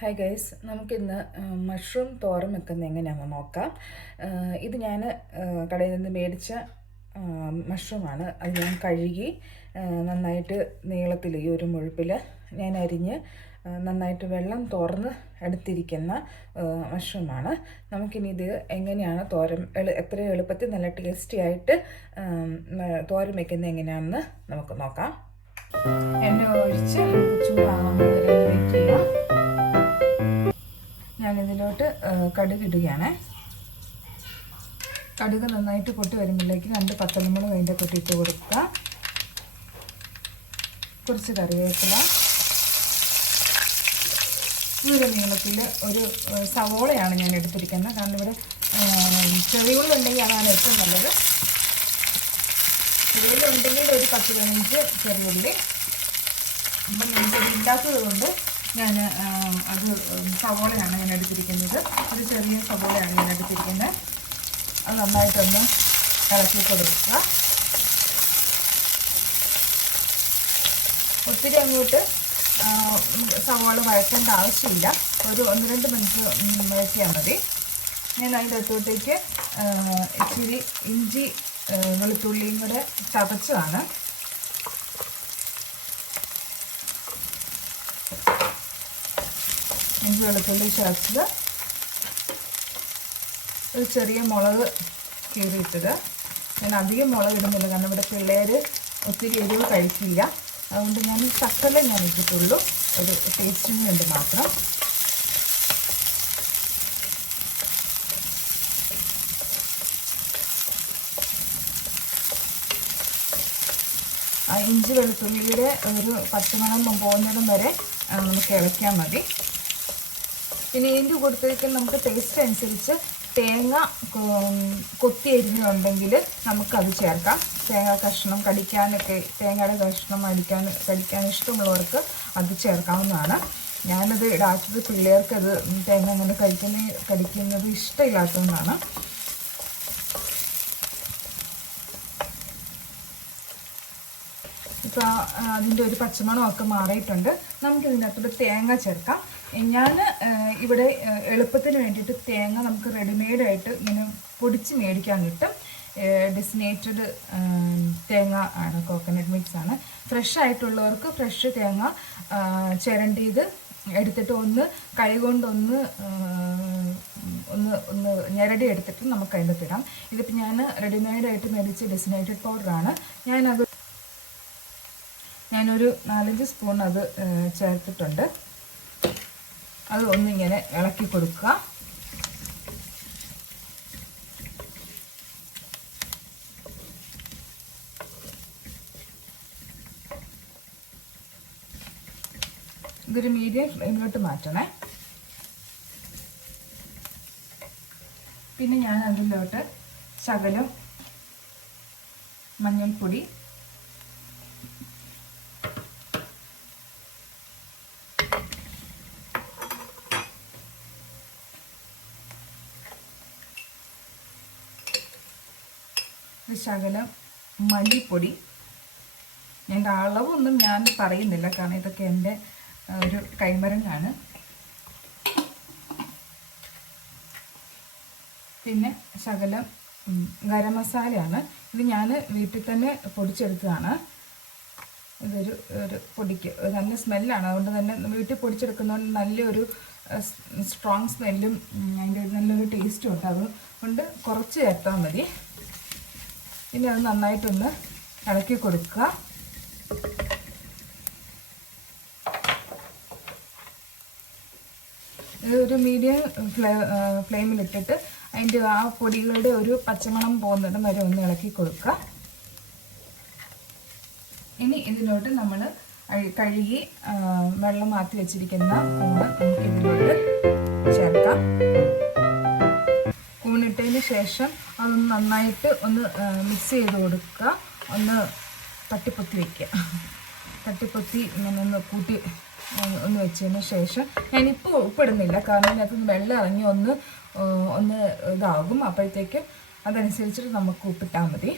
Hi guys നമുക്കിന്ന് mushroom thoran വെക്കുന്നത് എങ്ങനെയാണെന്ന് നോക്കാം. ഇത് ഞാൻ കടയിൽ നിന്ന് മേടിച്ച മഷ്റൂമാണ് അത് ഞാൻ കഴുകി നന്നായിട്ട് നീളത്തിൽ ഈ ഒരു മുഴുപ്പിൽ ഞാൻ അരിഞ്ഞ് നന്നായിട്ട് വെള്ളം തുറന്ന് എടുത്തിരിക്കുന്ന മഷ്റൂമാണ് നമുക്കിനി ഇത് എങ്ങനെയാണ് തോരൻ എളു എത്ര എളുപ്പത്തിൽ നല്ല ടേസ്റ്റി ആയിട്ട് തോരൻ വയ്ക്കുന്നത് എങ്ങനെയാണെന്ന് നമുക്ക് നോക്കാം. എണ്ണ ഒഴിച്ച് വെയിറ്റ് ചെയ്യാം ഞാനിതിലോട്ട് കടുക് ഇടുകയാണ് കടുക് നന്നായിട്ട് പൊട്ടി വരുമ്പോഴേക്ക് രണ്ട് പത്തലമുളക് അതിന്റെ കൊട്ടിട്ട് കൊടുക്കുക. കുറച്ച് കറിവേപ്പില. ഒരു നീളത്തിൽ ഒരു സവോളയാണ് ഞാൻ എടുത്തിരിക്കുന്നത്. കാരണം ഇവിടെ ചെറിയ ഉള്ളുണ്ടെങ്കിൽ അതാണ് ഏറ്റവും നല്ലത്. ചെറിയുള്ളി ഉണ്ടെങ്കിൽ ഒരു പത്ത് പതിനഞ്ച് ചെറിയുള്ളി. അപ്പം എനിക്കത് ഇല്ലാത്തത് കൊണ്ട് ഞാൻ അത് സവോളയാണ് ഞാൻ എടുത്തിരിക്കുന്നത്. ഒരു ചെറിയ സവോളയാണ് ഞാൻ എടുത്തിരിക്കുന്നത്. അത് നന്നായിട്ടൊന്ന് ഇളക്കി കൊടുക്കുക. ഒത്തിരി അങ്ങോട്ട് സവാള വഴക്കേണ്ട ആവശ്യമില്ല. ഒരു ഒന്ന് രണ്ട് മിനിറ്റ് വഴക്കിയാൽ മതി. ഞാൻ അതിന്റെ അകത്തോട്ടേക്ക് ഇച്ചിരി ഇഞ്ചി വെളുത്തുള്ളിയും കൂടെ ചതച്ചതാണ്. ഇഞ്ചി വെളുത്തുള്ളി ചേർത്തത്. ഒരു ചെറിയ മുളക് കീറിയിട്ടത്. ഞാൻ അധികം മുളക് ഇടുന്നില്ല കാരണം ഇവിടെ പിള്ളേർ ഒത്തിരി എരിവ് കഴിക്കില്ല. അതുകൊണ്ട് ഞാൻ തക്കല ഞാൻ ഇട്ടിട്ടുള്ളൂ. ഒരു ടേസ്റ്റിന് വേണ്ടി മാത്രം. ഇഞ്ചി വെളുത്തുള്ളിയുടെ ഒരു പത്ത് മണം പോകുന്നിടം വരെ നമുക്ക് ഇളക്കിയാൽ മതി. പിന്നെ ഇതിന്റെ കൊടുത്തേക്ക് നമുക്ക് ടേസ്റ്റ് അനുസരിച്ച് തേങ്ങ കൊത്തി എരിഞ്ഞുണ്ടെങ്കിൽ നമുക്കത് ചേർക്കാം. തേങ്ങ കഷ്ണം കടിക്കാനൊക്കെ തേങ്ങയുടെ കഷ്ണം അടിക്കാൻ കടിക്കാൻ ഇഷ്ടമുള്ളവർക്ക് അത് ചേർക്കാവുന്നതാണ്. ഞാനത് ഇടാത്തത് പിള്ളേർക്ക് അത് തേങ്ങ അങ്ങനെ കഴിക്കുന്ന കടിക്കുന്നത് ഇഷ്ടമില്ലാത്തതുകൊണ്ടാണ്. അതിന്റെ ഒരു പച്ചമണമൊക്കെ മാറിയിട്ടുണ്ട്. നമുക്ക് ഇതിനകത്തോട്ട് തേങ്ങ ചേർക്കാം. ഞാൻ ഇവിടെ എളുപ്പത്തിന് വേണ്ടിയിട്ട് തേങ്ങ നമുക്ക് റെഡിമെയ്ഡായിട്ട് ഇങ്ങനെ പൊടിച്ച് മേടിക്കാൻ കിട്ടും. ഡെസിനേറ്റഡ് തേങ്ങ ആണ് കോക്കനട്ട് മിക്സ് ആണ്. ഫ്രഷ് ആയിട്ടുള്ളവർക്ക് ഫ്രഷ് തേങ്ങ ചിരണ്ടിയത് എടുത്തിട്ട് ഒന്ന് കൈ കൊണ്ടൊന്ന് ഒന്ന് ഒന്ന് ഞെരടി എടുത്തിട്ട് നമുക്ക് അതിന്റെ ഇടാം ഇതിപ്പോൾ ഞാൻ റെഡിമെയ്ഡായിട്ട് മേടിച്ച ഡെസിനേറ്റഡ് പൗഡറാണ് ഞാനത് ഞാനൊരു നാലഞ്ച് സ്പൂൺ അത് ചേർത്തിട്ടുണ്ട്. അത് ഒന്നിങ്ങനെ ഇളക്കി കൊടുക്കുക. ഇതൊരു മീഡിയം ഫ്ലെയിമിലോട്ട് മാറ്റണേ. പിന്നെ ഞാൻ അതിലോട്ട് ശകലം മഞ്ഞൾപ്പൊടി ഒരു ശകലം മല്ലിപ്പൊടി. എന്റെ അളവൊന്നും ഞാൻ പറയുന്നില്ല കാരണം ഇതൊക്കെ എന്റെ ഒരു കൈമരങ്ങാണ്. പിന്നെ ശകലം ഗരം മസാലയാണ്. ഇത് ഞാൻ വീട്ടിൽ തന്നെ പൊടിച്ചെടുത്തതാണ്. ഇതൊരു ഒരു പൊടിക്ക് നല്ല സ്മെല്ലാണ്. അതുകൊണ്ട് തന്നെ വീട്ടിൽ പൊടിച്ചെടുക്കുന്നതുകൊണ്ട് നല്ലൊരു സ്ട്രോങ് സ്മെല്ലും അതിന്റെ നല്ലൊരു ടേസ്റ്റും ഉണ്ട്. അതുകൊണ്ട് കുറച്ച് ചേർത്താൽ മതി. ഇനി അത് നന്നായിട്ടൊന്ന് ഇളക്കി കൊടുക്കുക. ഇത് ഒരു മീഡിയം ഫ്ലേ ഫ്ലെയിമിലിട്ടിട്ട് അതിന്റെ ആ പൊടികളുടെ ഒരു പച്ചമണം പോകുന്നിടം വരെ ഒന്ന് ഇളക്കി കൊടുക്കുക. ഇനി ഇതിലോട്ട് നമ്മൾ കഴുകി വെള്ളം മാറ്റി വെച്ചിരിക്കുന്ന നമുക്ക് ഇതിലോട്ട് ചേർക്കാം. കൂണിട്ടതിന് ശേഷം അതൊന്ന് നന്നായിട്ട് ഒന്ന് മിക്സ് ചെയ്ത് കൊടുക്കുക. ഒന്ന് തട്ടിപ്പൊത്തി വയ്ക്കുക തട്ടിപ്പൊത്തി ഒന്ന് കൂട്ടി ഒന്ന് വെച്ചതിന് ശേഷം ഞാനിപ്പോൾ ഉപ്പിടുന്നില്ല. കാരണം ഇതിനകത്ത് വെള്ളം ഇറങ്ങി ഒന്ന് ഒന്ന് ഇതാകും. അപ്പോഴത്തേക്കും അതനുസരിച്ചിട്ട് നമുക്ക് ഉപ്പിട്ടാൽ മതി.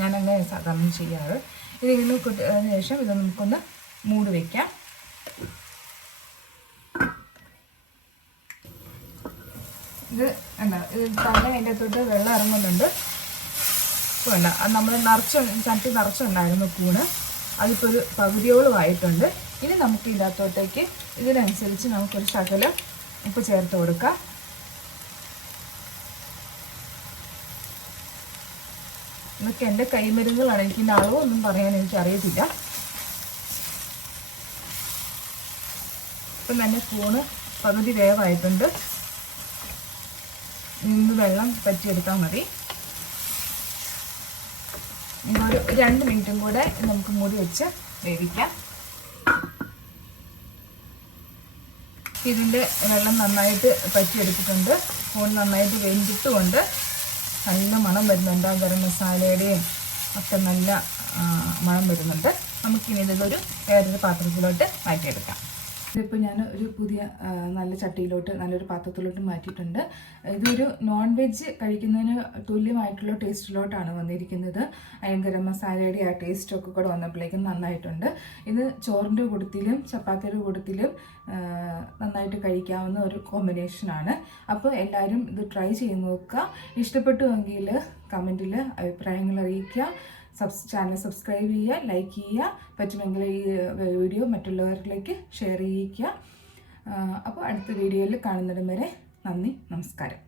ഞാനങ്ങനെ സാധാരണ ചെയ്യാറ്. ഇത് ഇങ്ങനെ കൂട്ടി ശേഷം ഇത് നമുക്കൊന്ന് മൂടി വയ്ക്കാം ഇത് എന്താ ഇത് തന്നെ അതിന്റെ അകത്തോട്ട് വെള്ളം ഇറങ്ങുന്നുണ്ട്. വേണ്ട അത് നമ്മൾ നിറച്ച് ചട്ടി നിറച്ചുണ്ടായിരുന്നു കൂണ്. അതിപ്പോൾ ഒരു പകുതിയോളം ആയിട്ടുണ്ട് ഇനി നമുക്ക് ഇതിനകത്തോട്ടേക്ക് ഇതിനനുസരിച്ച് നമുക്കൊരു ശകലം ഉപ്പ് ചേർത്ത് കൊടുക്കാം. ഇതൊക്കെ എന്റെ കൈമരുന്നുകളാണ് എനിക്ക് ഇതിന്റെ അളവൊന്നും പറയാൻ എനിക്കറിയത്തില്ല. ഇപ്പം തന്നെ കൂണ് പകുതി വേവായിട്ടുണ്ട്. നിന്ന് വെള്ളം പറ്റിയെടുത്താൽ മതി. ഇനി ഒരു രണ്ട് മിനിറ്റും കൂടെ നമുക്ക് മൂടി വെച്ച് വേവിക്കാം. ഇതിന്റെ വെള്ളം നന്നായിട്ട് പറ്റിയെടുത്തിട്ടുണ്ട് ഫോൺ നന്നായിട്ട് വെന്തിട്ടുകൊണ്ട് നല്ല മണം വരുന്നുണ്ട് ആ ഗരം മസാലയുടെയും ഒക്കെ നല്ല മണം വരുന്നുണ്ട്. നമുക്കിനി ഇതൊരു വേറൊരു പാത്രത്തിലോട്ട് മാറ്റിയെടുക്കാം. ഇതിപ്പോൾ ഞാൻ ഒരു പുതിയ നല്ല ചട്ടിയിലോട്ട് നല്ലൊരു പാത്രത്തിലോട്ട് മാറ്റിയിട്ടുണ്ട്. ഇതൊരു നോൺ വെജ് കഴിക്കുന്നതിന് തുല്യമായിട്ടുള്ള ടേസ്റ്റിലോട്ടാണ് വന്നിരിക്കുന്നത്. അതിന് ഗരം മസാലയുടെ ആ ടേസ്റ്റൊക്കെ കൂടെ വന്നപ്പോഴേക്കും നന്നായിട്ടുണ്ട്. ഇത് ചോറിന്റെ കൂട്ടത്തിലും ചപ്പാത്തിയുടെ കൂട്ടത്തിലും നന്നായിട്ട് കഴിക്കാവുന്ന ഒരു കോമ്പിനേഷനാണ് അപ്പോൾ എല്ലാവരും ഇത് ട്രൈ ചെയ്ത് നോക്കുക. ഇഷ്ടപ്പെട്ടുവെങ്കിൽ കമന്റിൽ അഭിപ്രായങ്ങൾ അറിയിക്കുക. സബ്സ് ചാനൽ സബ്സ്ക്രൈബ് ചെയ്യുക ലൈക്ക് ചെയ്യുക പറ്റുമെങ്കിൽ ഈ വീഡിയോ മറ്റുള്ളവരിലേക്ക് ഷെയർ ചെയ്യിക്കുക അപ്പോൾ അടുത്ത വീഡിയോയിൽ കാണുന്നിടം വരെ നന്ദി നമസ്കാരം.